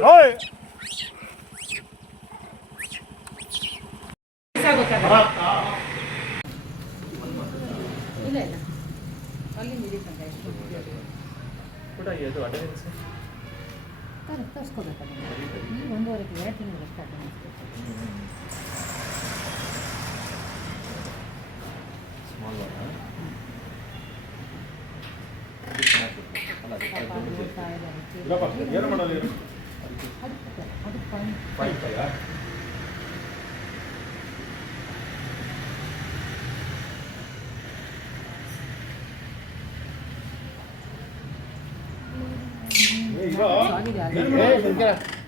Oi! ಅಲ್ಲಿ ಮಿಡಿ ಕಂಡ ಎಷ್ಟು ಕೂಡ ಇದು ಅಟೆಂಡೆನ್ಸ್ ಸರ್ ತರಿಸ್ಕೋಬೇಕು ಈ ಒಂದೂವರೆ ಎರಡು ತಿಂಗಳು ಅಷ್ಟು ಅಟೆಂಡೆನ್ಸ್ ಸ್ಮಾಲ್ ಅಲ್ಲ ಏನು ಮಾಡೋದು ಅದಕ್ಕೆ ಫೈನ್ ಫೈನ್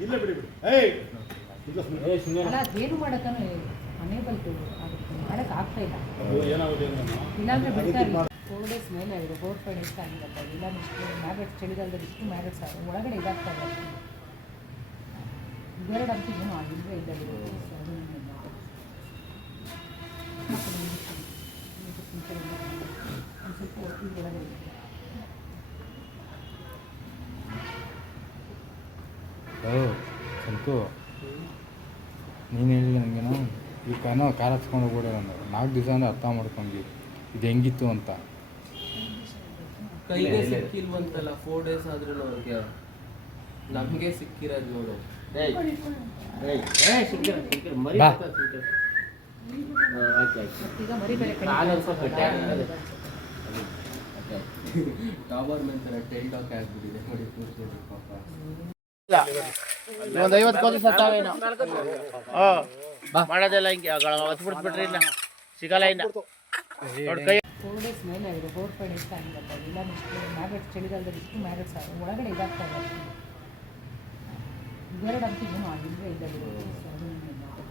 ಇಲ್ಲ ಬಿಡಿ ಬಿಡಿ. ಏಯ್ ಇಲ್ಲ ಸುಮ್ನೆ. ಅಲ್ಲ ಅದೇನು ಮಾಡೋಕ್ಕೂ ಅನೇಬಲ್ ಮಾಡೋಕ್ಕೆ ಆಗ್ತಾ ಇಲ್ಲ. ಇಲ್ಲಾಂದ್ರೆ ಬಿಡ್ತಾ ಇಲ್ಲ ಫೋರ್ ಡೇಸ್ ಮೇಲೆ ಆಗಿದೆ ಫೋರ್ ಫೈವ್ ಡೇಸ್ ಇಲ್ಲ ಇಷ್ಟು ಮ್ಯಾಗಟ್ಸ್ ಚಳಿಗಾಲದಲ್ಲಿ ಇಷ್ಟು ಒಳಗಡೆ ಇದಾಗ್ತಾ ಇದೆ ಇವೆರಡು ಅಂತೂ ಏನು ಆಗಿಲ್ಲವೇ ಇಲ್ಲ ಓ ಸಂತು ನೀನು ಹೇಳಿ ನನಗೇನೋ ಈ ಕಾರಣ ಕಾರ್ ಹಚ್ಕೊಂಡು ಹೋಗ್ಬೇಡ ನಾನು ನಾಲ್ಕು ದಿವಸ ಅಂದ್ರೆ ಅರ್ಥ ಮಾಡ್ಕೊಂಡ್ವಿ. ಇದು ಹೆಂಗಿತ್ತು ಅಂತ. ಕೈಗೆ ಸಿಕ್ಕಿಲ್ವಂತಲ್ಲ ಫೋರ್ ಡೇಸ್ ಆದ್ರೂ ಅವ್ರಿಗೆ. ನಮಗೆ ಸಿಕ್ಕಿರೋದು ನೋಡು. ಮೆನ್ ಥರ ಟೆಲ್ ಡಾಕ್ ಆಗ್ಬಿಟ್ಟಿದೆ ನೋಡಿ ಕೂರ್ಸ್ಕೊಂಡು ಪಾಪ. ಒಂದು ಐವತ್ತು ಕೋಟಿ ಸತ್ತಾವೇನೋ ಮಾಡೋದೆಲ್ಲ ಹಿಂಗೆ ಇನ್ನ. ಸಿಗಲ್ಲ ಇನ್ನ. ನೋಡಿ ಕೈ ಫೋರ್ ಡೇಸ್ ಮೇಲೆ ಆಗಿದೆ ಫೋರ್ ಫೈವ್ ಡೇಸ್ ಇಲ್ಲ ಮ್ಯಾರೇಜ್ ಚಳಿಗಾಲದಲ್ಲಿ ಇಷ್ಟು ಆಗ ಒಳಗಡೆ ಇದಾಗ್ತಾ ಇದೆ. ಇವೆರಡು ಅಂತೂ ಏನು ಆಗಿಲ್ಲ ಇಲ್ಲ ಇದು. So ಅದು ಒಂದು ಮಾತು.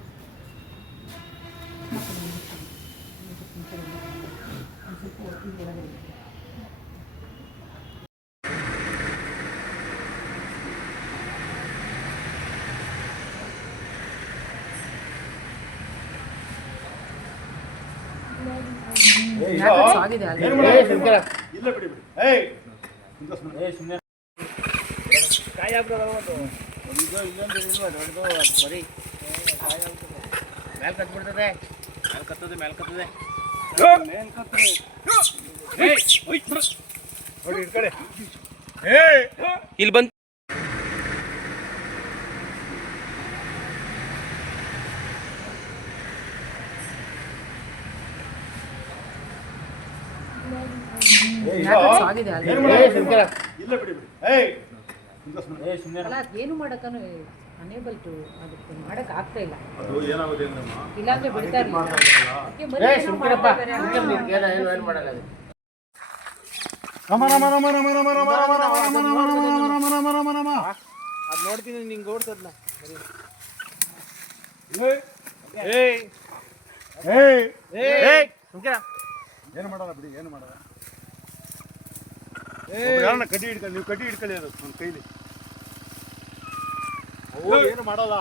ಮತ್ತೆ ಒಂದು ನಿಮಿಷ. ಒಂದು ಸ್ವಲ್ಪ ಒಂದು ಸ್ವಲ್ಪ ಈ ಒಳಗಡೆ ಇದೆ. ಏಯ್, ಇದು? ಮ್ಯಾಗಟ್ಸ್ ಆಗಿದೆ, ಆಗಿದೆ. ಏನು ಮಾಡೋದು? ಇಲ್ಲ ಬಿಡಿ ಬಿಡಿ ಏಯ್ ಇಲ್ಲ ಸುಮ್ನೆ. ಕಾಯಿ ಹಾಕ್ಬಿಡೋದು ಒಂದು ಒಂದು ಇದು ಇಲ್ಲೊಂದು ಇಲ್ವಾ ದೊಡ್ಡದು ಅದು ಬರೀ. ಮೇಲ್ ಕತ್ಬಿಡ್ತದೆ. ಮೇಲ್ ಕತ್ತದೆ ಮೇಲ್ ಕತ್ತದೆ. ನೋಡಿ ಏಯ್! ಇಲ್ಲಿ ಬಂದು ಏನು ಮಾಡಕ್ಕನು ಅನೇಬಲ್ ಟು ಅದಕ್ಕೆ ಮಾಡಕ್ ಆಗ್ತಾ ಇಲ್ಲ ಇಲ್ಲಾಂದ್ರೆ ಬಿಡ್ತಾ ಅದ್ ನೋಡ್ತೀನಿ ಏ ಓಡ್ಸದ್ನ ಏನು ಮಾಡಲ್ಲ ಬಿಡಿ ಏನು ಮಾಡಲ್ಲ ಯಾರನ್ನ ಕಡ್ಡಿ ಹಿಡ್ಕೊಳ್ಳಿ ನೀವು ಕಡ್ಡಿ ಹಿಡ್ಕೊಳ್ಳಿ ಅದು ನನ್ನ ಕೈಲಿ. ಅವು ಏನು ಮಾಡಲ್ಲ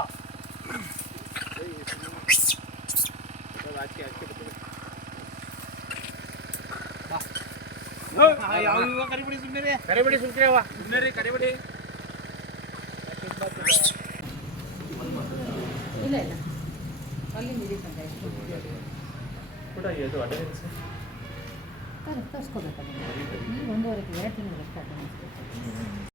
ಕರಿಬಿಡಿ ಸುಮ್ಮನೆ ಕರಿಬಿಡಿ ಸುಮ್ಕಿರವ್ವ. ಸುಮ್ಮನೆ ಕರಿಬಿಡಿ. ಇಲ್ಲ ಇಲ್ಲ. ಅಲ್ಲಿಂದ ಇದೆ ತಂದೆ ತರ್ ತರಿಸ್ಕೋಬೇಕು ಈ ಒಂದೂವರೆಗೆ ಎರಡು ತಿಂಗಳು ಎಷ್ಟು ಅಡ್ವಾನ್ಸ್